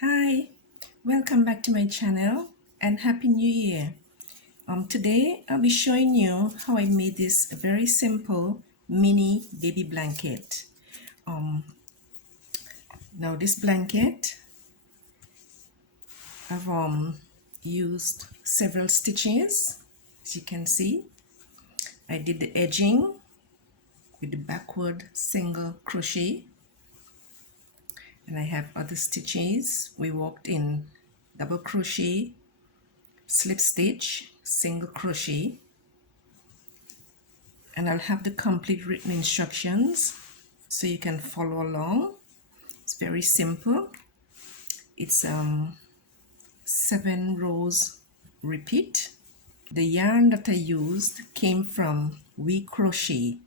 Hi, welcome back to my channel and Happy New Year. Today I'll be showing you how I made this very simple mini baby blanket. Now this blanket, I've used several stitches. As you can see, I did the edging with the backward single crochet, and I have other stitches. We worked in double crochet, slip stitch, single crochet, and I'll have the complete written instructions so you can follow along. It's very simple. It's 7 rows repeat. The yarn that I used came from We Crochet.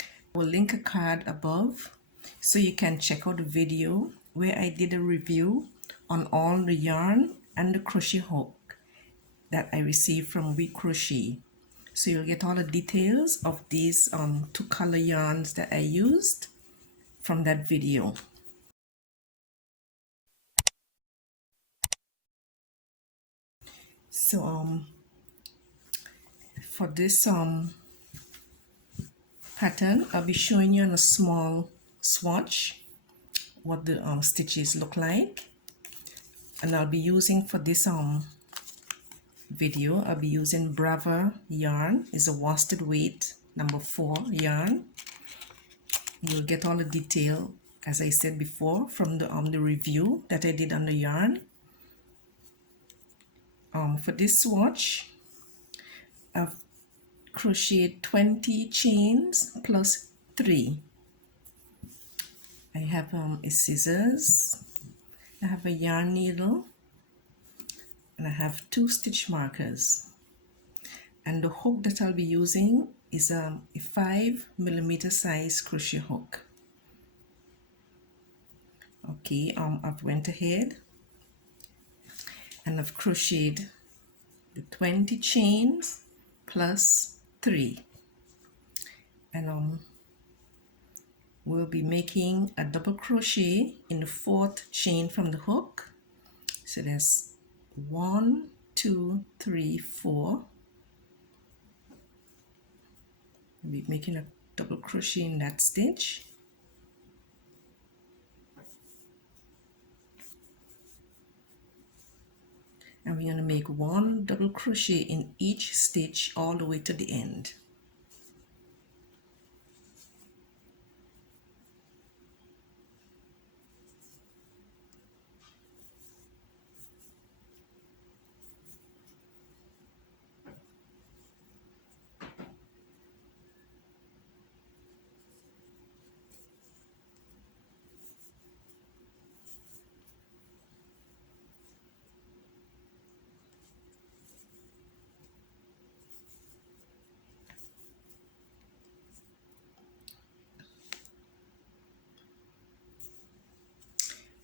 I will link a card above so you can check out the video where I did a review on all the yarn and the crochet hook that I received from We Crochet. So you'll get all the details of these 2 color yarns that I used from that video. So for this pattern, I'll be showing you on a small swatch what the stitches look like, and I'll be using for this video, I'll be using Brava yarn. Is a worsted weight number 4 yarn. You'll get all the detail, as I said before, from the review that I did on the yarn. For this swatch, I've crocheted 20 chains plus 3. I have a scissors, I have a yarn needle, and I have 2 stitch markers. And the hook that I'll be using is a 5mm size crochet hook. Okay, I've went ahead and I've crocheted the 20 chains plus 3, and we'll be making a double crochet in the 4th chain from the hook. So there's 1, 2, 3, 4. I'll be making a double crochet in that stitch. And we're going to make 1 double crochet in each stitch all the way to the end.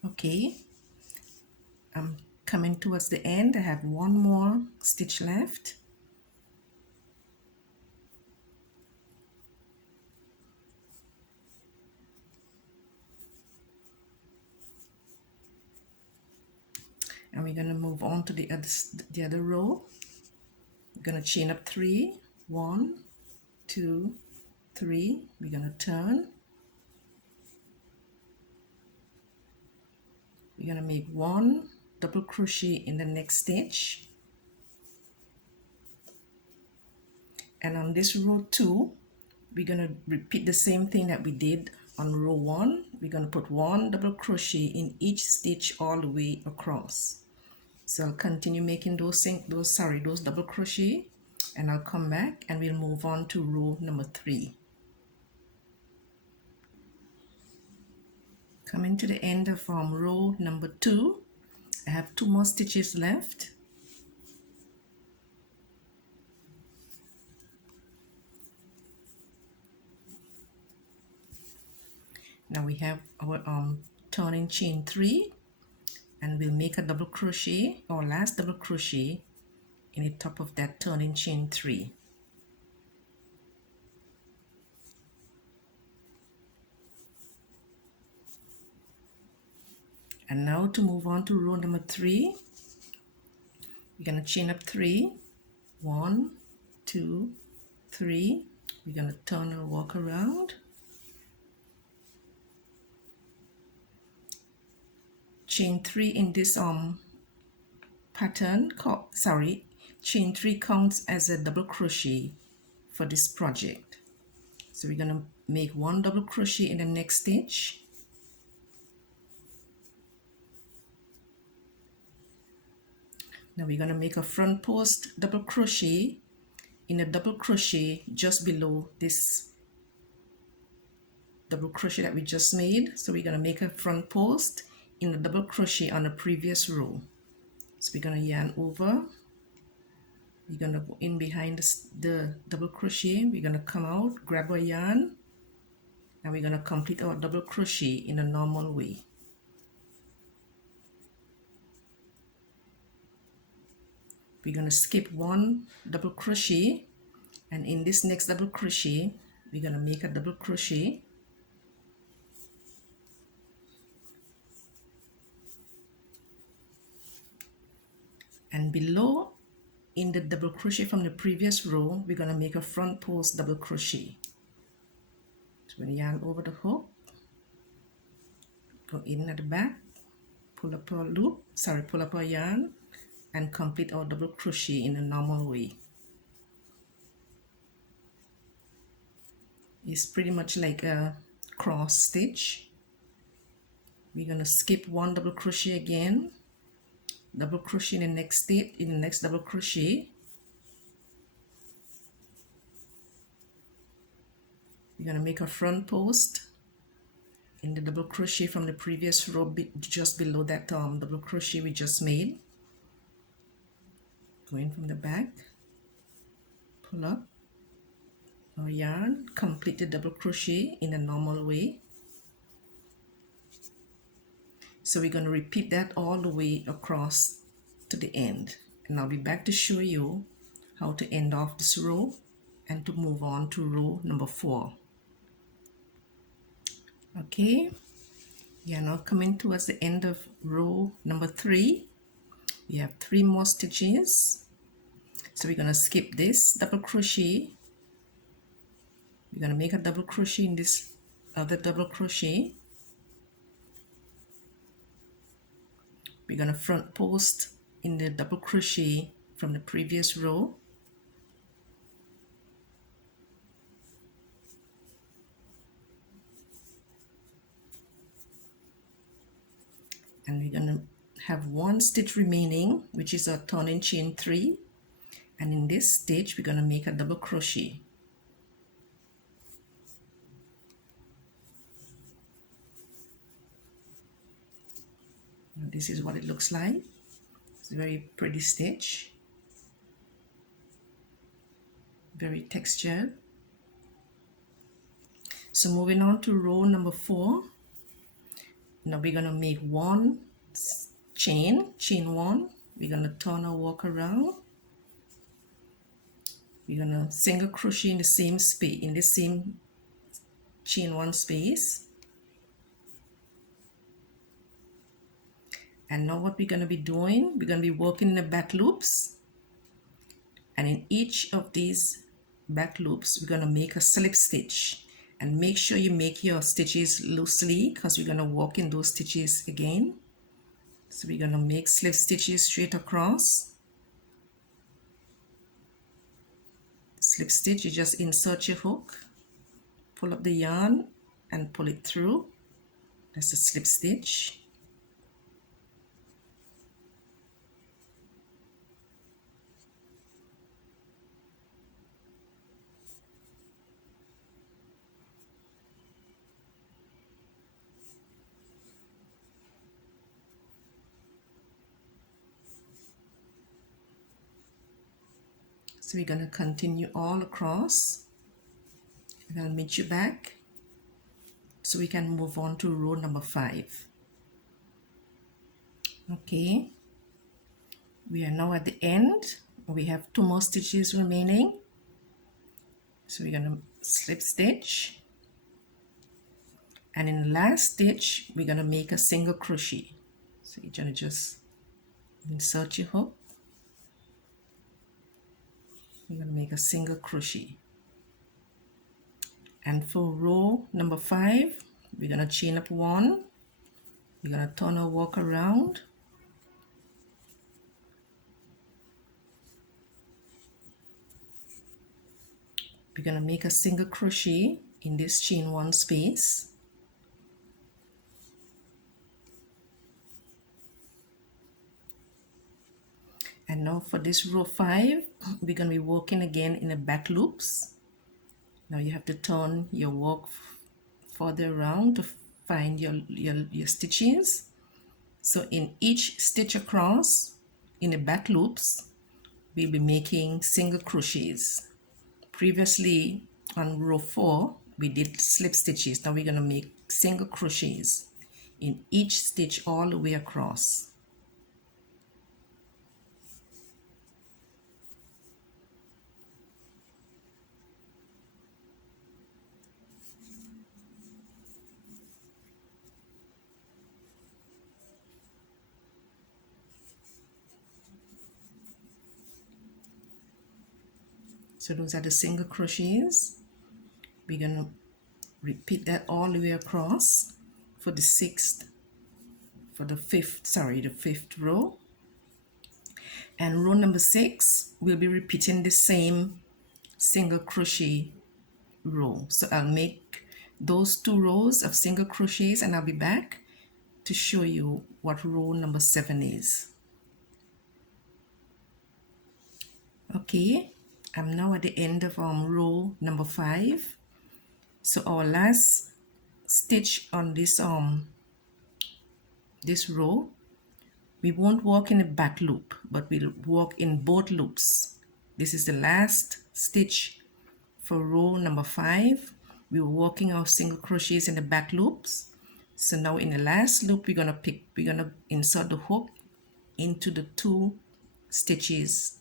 Okay, I'm coming towards the end. I have 1 more stitch left. And we're going to move on to the other row. We're going to chain up 3, 1, 2, 3. We're going to turn. We're going to make 1 double crochet in the next stitch, and on this row 2 we're going to repeat the same thing that we did on row 1. We're going to put 1 double crochet in each stitch all the way across. So I'll continue making those double crochet, and I'll come back and we'll move on to row number 3. Coming to the end of row number 2, I have 2 more stitches left. Now we have our turning chain 3, and we'll make a double crochet, our last double crochet in the top of that turning chain 3. And now to move on to row number 3, we're going to chain up 3, 1, 2, 3. We're going to turn and walk around, chain 3 in this pattern. Chain 3 counts as a double crochet for this project. So we're going to make 1 double crochet in the next stitch. Now we're going to make a front post double crochet in a double crochet just below this double crochet that we just made. So we're going to make a front post in a double crochet on the previous row. So we're going to yarn over, we're going to go in behind the double crochet, we're going to come out, grab our yarn, and we're going to complete our double crochet in a normal way. We're going to skip 1 double crochet, and in this next double crochet we're going to make a double crochet, and below in the double crochet from the previous row we're going to make a front post double crochet. So we're going to yarn over the hook, go in at the back, pull up our yarn, and complete our double crochet in a normal way. It's pretty much like a cross stitch. We're going to skip 1 double crochet again, double crochet in the next stitch, in the next double crochet. We're going to make a front post in the double crochet from the previous row just below that double crochet we just made. Go in from the back, pull up our yarn, complete the double crochet in a normal way. So we're going to repeat that all the way across to the end, and I'll be back to show you how to end off this row and to move on to row number 4. Okay, we are now coming towards the end of row number 3. We have 3 more stitches, so we're going to skip this double crochet. We're going to make a double crochet in this other double crochet. We're going to front post in the double crochet from the previous row. And we're going to have 1 stitch remaining, which is a turning chain 3. And in this stitch, we're going to make a double crochet. Now, this is what it looks like. It's a very pretty stitch, very textured. So moving on to row number 4. Now we're going to make 1 chain 1. We're going to turn our work around. We're going to single crochet in the same space, in the same chain 1 space. And now what we're going to be doing, we're going to be working in the back loops, and in each of these back loops we're going to make a slip stitch. And make sure you make your stitches loosely because we're going to work in those stitches again. So we're going to make slip stitches straight across. Slip stitch, you just insert your hook, pull up the yarn and pull it through. That's a slip stitch. So we're going to continue all across. I'm going to meet you back so we can move on to row number 5. Okay, we are now at the end. We have 2 more stitches remaining. So we're going to slip stitch, and in the last stitch we're going to make a single crochet. So you're going to just insert your hook. You're going to make a single crochet. And for row number 5, we're going to chain up 1. We're going to turn our work around. We're going to make a single crochet in this chain 1 space. And now for this row 5, we're going to be working again in the back loops. Now you have to turn your work further around to find your stitches. So in each stitch across in the back loops, we'll be making single crochets. Previously on row 4, we did slip stitches. Now we're going to make single crochets in each stitch all the way across. So those are the single crochets. We're going to repeat that all the way across for the fifth row. And row number 6, we'll be repeating the same single crochet row. So I'll make those 2 rows of single crochets and I'll be back to show you what row number 7 is. Okay, I'm now at the end of row number 5. So our last stitch on this row, we won't work in a back loop, but we'll work in both loops. This is the last stitch for row number 5. We were working our single crochets in the back loops. So now in the last loop, we're gonna insert the hook into the 2 stitches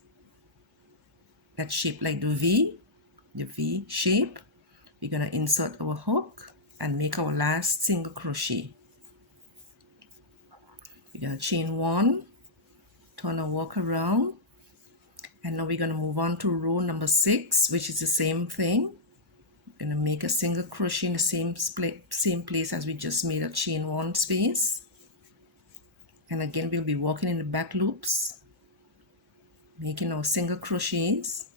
that shape like the V shape. We're gonna insert our hook and make our last single crochet. We're gonna chain 1, turn our work around, and now we're gonna move on to row number 6, which is the same thing. We're gonna make a single crochet in the same place as we just made a chain 1 space. And again, we'll be working in the back loops, making our single crochets.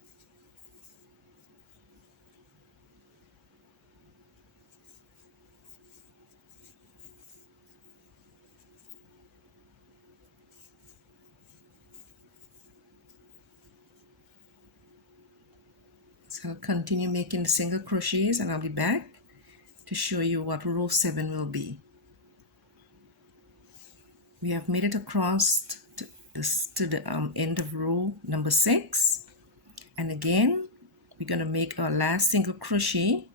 So I'll continue making the single crochets and I'll be back to show you what row 7 will be. We have made it across to the end of row number 6, and again we're going to make our last single crochet,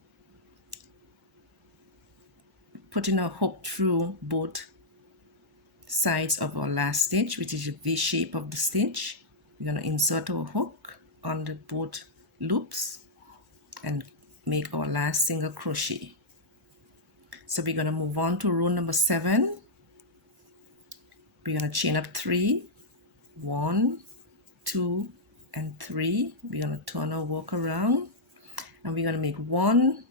putting our hook through both sides of our last stitch, which is the V shape of the stitch. We're going to insert our hook under both loops and make our last single crochet. So we're going to move on to row number 7. We're going to chain up 3, 1, 2, and 3. We're going to turn our work around and we're going to make 1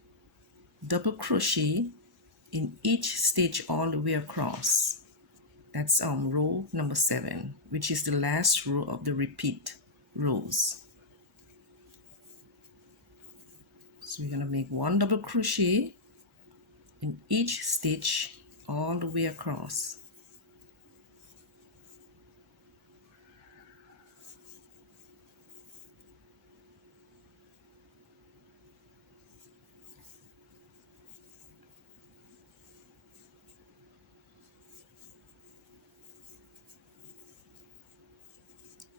double crochet in each stitch all the way across. That's row number 7, which is the last row of the repeat rows. So we're going to make 1 double crochet in each stitch all the way across.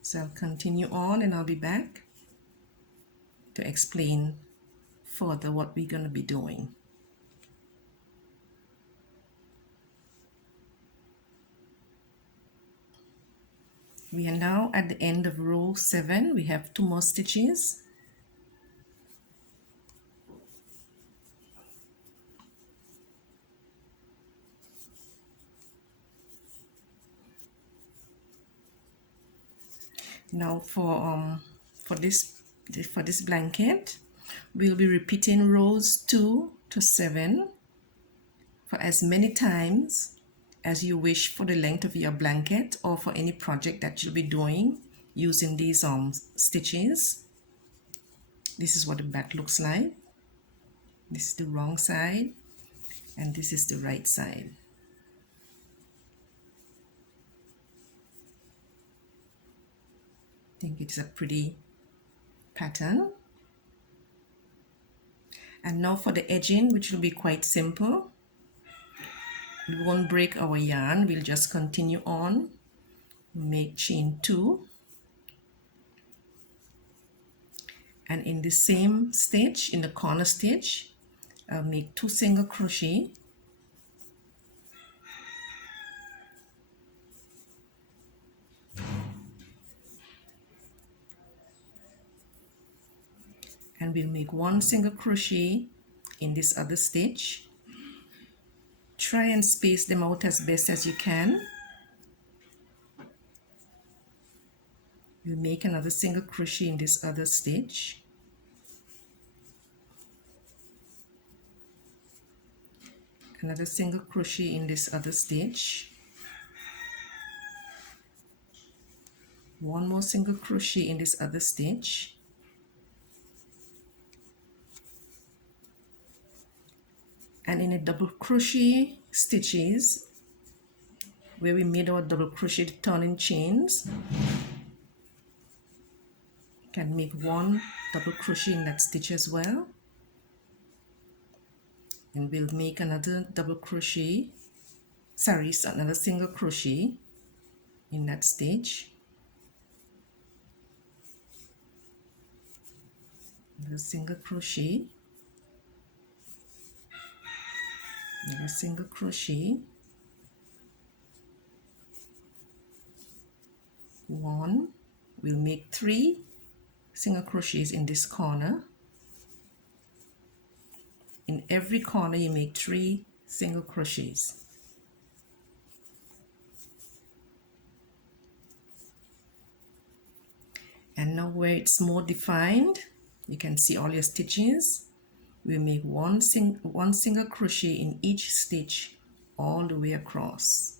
So I'll continue on and I'll be back to explain further what we're going to be doing. We are now at the end of row 7. We have 2 more stitches. Now for this blanket, we'll be repeating rows 2 to 7 for as many times as you wish for the length of your blanket or for any project that you'll be doing using these stitches. This is what the back looks like. This is the wrong side and this is the right side. I think it's a pretty pattern. And now for the edging, which will be quite simple. We won't break our yarn, we'll just continue on. Make chain 2. And in the same stitch, in the corner stitch, I'll make 2 single crochet. And we'll make 1 single crochet in this other stitch. Try and space them out as best as you can. We'll make another single crochet in this other stitch. Another single crochet in this other stitch. 1 more single crochet in this other stitch. And in a double crochet stitches where we made our double crochet turning chains, you can make 1 double crochet in that stitch as well. And we'll make another double crochet, another single crochet in that stitch. Another single crochet, another single crochet, 1. We'll make 3 single crochets in this corner. In every corner you make 3 single crochets. And now where it's more defined, you can see all your stitches. We make one single crochet in each stitch all the way across.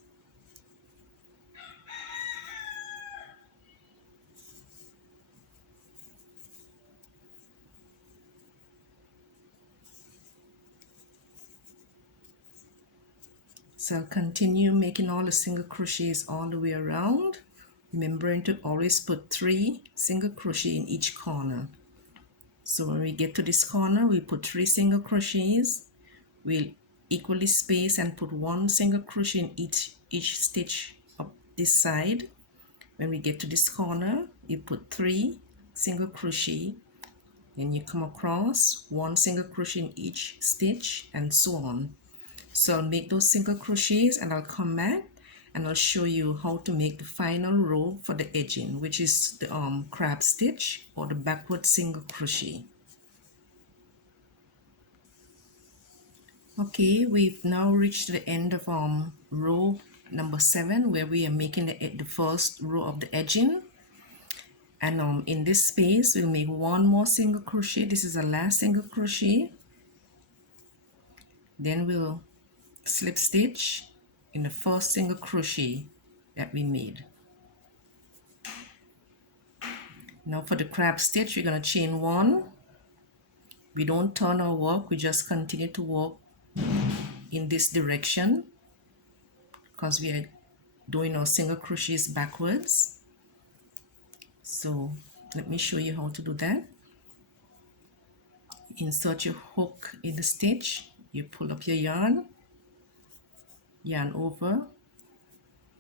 So I'll continue making all the single crochets all the way around, remembering to always put 3 single crochet in each corner. So when we get to this corner, we put 3 single crochets. We'll equally space and put 1 single crochet in each stitch up this side. When we get to this corner, you put 3 single crochet, then you come across 1 single crochet in each stitch, and so on. So I'll make those single crochets and I'll come back and I'll show you how to make the final row for the edging, which is the crab stitch or the backward single crochet. Okay, we've now reached the end of row number 7, where we are making the first row of the edging. And in this space we'll make 1 more single crochet. This is the last single crochet. Then we'll slip stitch in the first single crochet that we made. Now for the crab stitch, we're going to chain 1. We don't turn our work, we just continue to work in this direction because we are doing our single crochets backwards. So let me show you how to do that. Insert your hook in the stitch, you pull up your yarn over,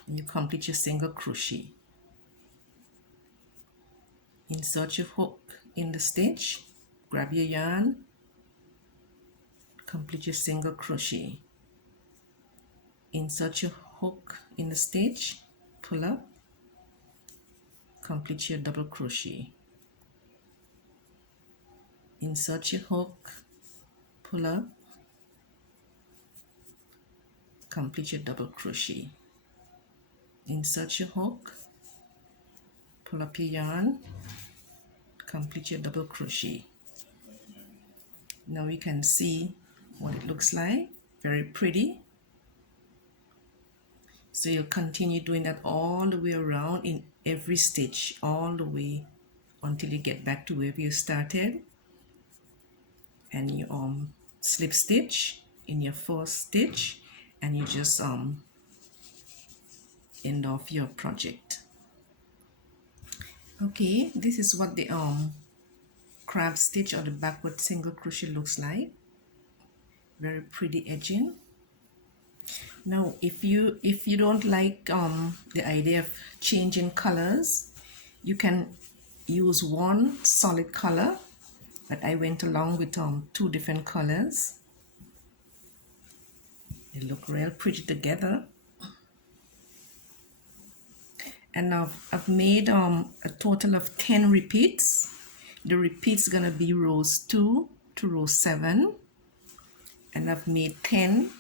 and you complete your single crochet. Insert your hook in the stitch, grab your yarn, complete your single crochet. Insert your hook in the stitch, pull up, complete your double crochet. Insert your hook, pull up, complete your double crochet. Insert your hook, pull up your yarn, complete your double crochet. Now you can see what it looks like, very pretty. So you'll continue doing that all the way around in every stitch, all the way until you get back to where you started. And you slip stitch in your first stitch, and you just end off your project. Okay, this is what the crab stitch or the backward single crochet looks like. Very pretty edging. Now if you don't like the idea of changing colors, you can use one solid color, but I went along with two different colors. They look real pretty together. And I've made a total of 10 repeats. The repeats gonna be rows 2 to row 7, and I've made 10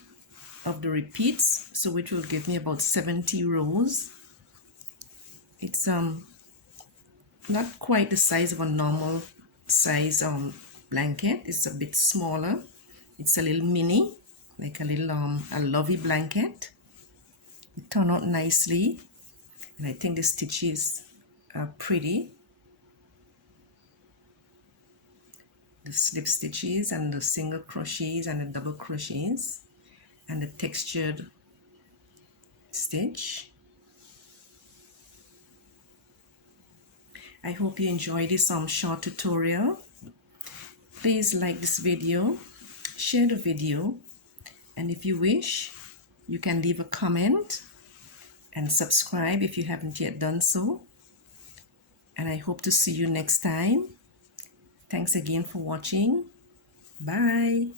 of the repeats, so which will give me about 70 rows. It's not quite the size of a normal size blanket. It's a bit smaller. It's a little mini, like a little a lovey blanket. It turned out nicely, and I think the stitches are pretty. The slip stitches and the single crochets and the double crochets and the textured stitch. I hope you enjoyed this short tutorial. Please like this video, share the video, and if you wish, you can leave a comment and subscribe if you haven't yet done so. And I hope to see you next time. Thanks again for watching. Bye.